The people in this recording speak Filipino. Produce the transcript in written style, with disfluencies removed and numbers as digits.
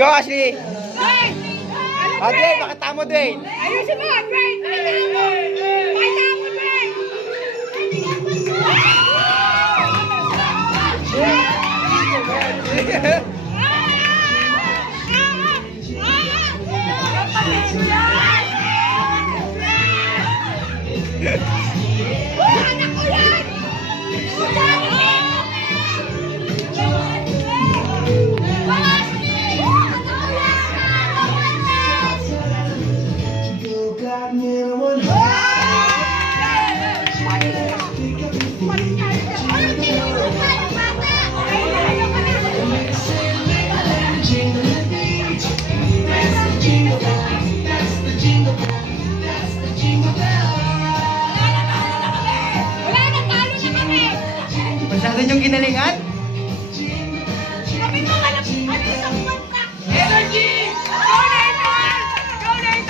Go, Ashley! Oh, Dwayne, pakita mo, Dwayne! Ayusin mo, Dwayne! Pakita mo! Pakita mo, Dwayne! Anak ko yan! Masyado niyong ginalingan?